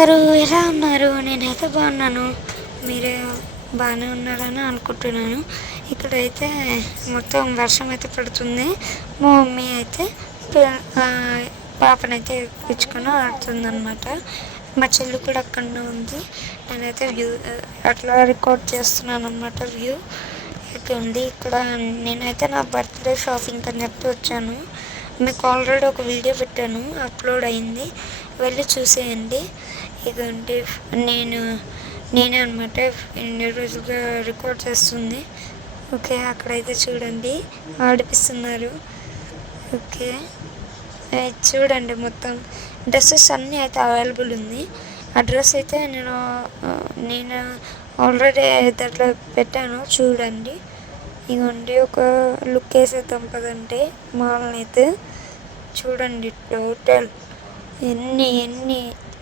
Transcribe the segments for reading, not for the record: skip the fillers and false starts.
అందరూ ఎలా ఉన్నారు? నేనైతే బాగున్నాను. మీరు బాగానే ఉన్నారని అనుకుంటున్నాను. ఇక్కడైతే మొత్తం వర్షం అయితే పడుతుంది. మా మమ్మీ అయితే పాపనైతే ఎక్కించుకొని ఆడుతుందన్నమాట. మా చెల్లి కూడా అక్కడనే ఉంది. నేనైతే వ్యూ అట్లా రికార్డ్ చేస్తున్నాను అనమాట. వ్యూ అయితే ఉంది ఇక్కడ. నేనైతే నా బర్త్డే షాపింగ్ అని చెప్పి వచ్చాను. మీకు ఆల్రెడీ ఒక వీడియో పెట్టాను, అప్లోడ్ అయింది, వెళ్ళి చూసేయండి. ఇదంటే నేనే అనమాట ఎన్ని రోజులుగా రికార్డ్ చేస్తుంది. ఓకే, అక్కడైతే చూడండి ఆడిపిస్తున్నారు. ఓకే, చూడండి మొత్తం డ్రెస్సెస్ అన్నీ అయితే అవైలబుల్ ఉంది. ఆ డ్రెస్ అయితే నేను ఆల్రెడీ దాంట్లో పెట్టాను, చూడండి. ఇగోండి ఒక లుక్ వేసేద్దాం పదంటే మాల్ని అయితే చూడండి. టోటల్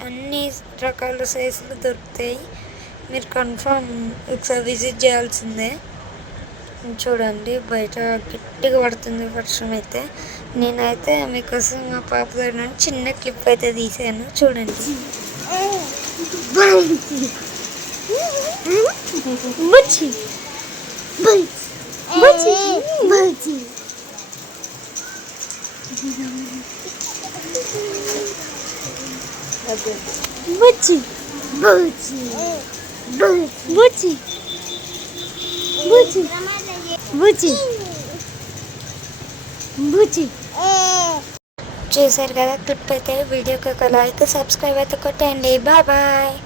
అన్ని రకాల సైజులు దొరుకుతాయి. మీరు కన్ఫామ్ ఒకసారి విజిట్ చేయాల్సిందే. చూడండి బయట గట్టిగా పడుతుంది వర్షం అయితే. నేనైతే మీకోసం మా పాప దగ్గర నుండి చిన్న క్లిప్ అయితే తీసాను, చూడండి. చూసారు కదా క్లిప్ అయితే. వీడియోకి ఒక లైక్, సబ్స్క్రైబ్ అయితే కొట్టండి. Bye bye.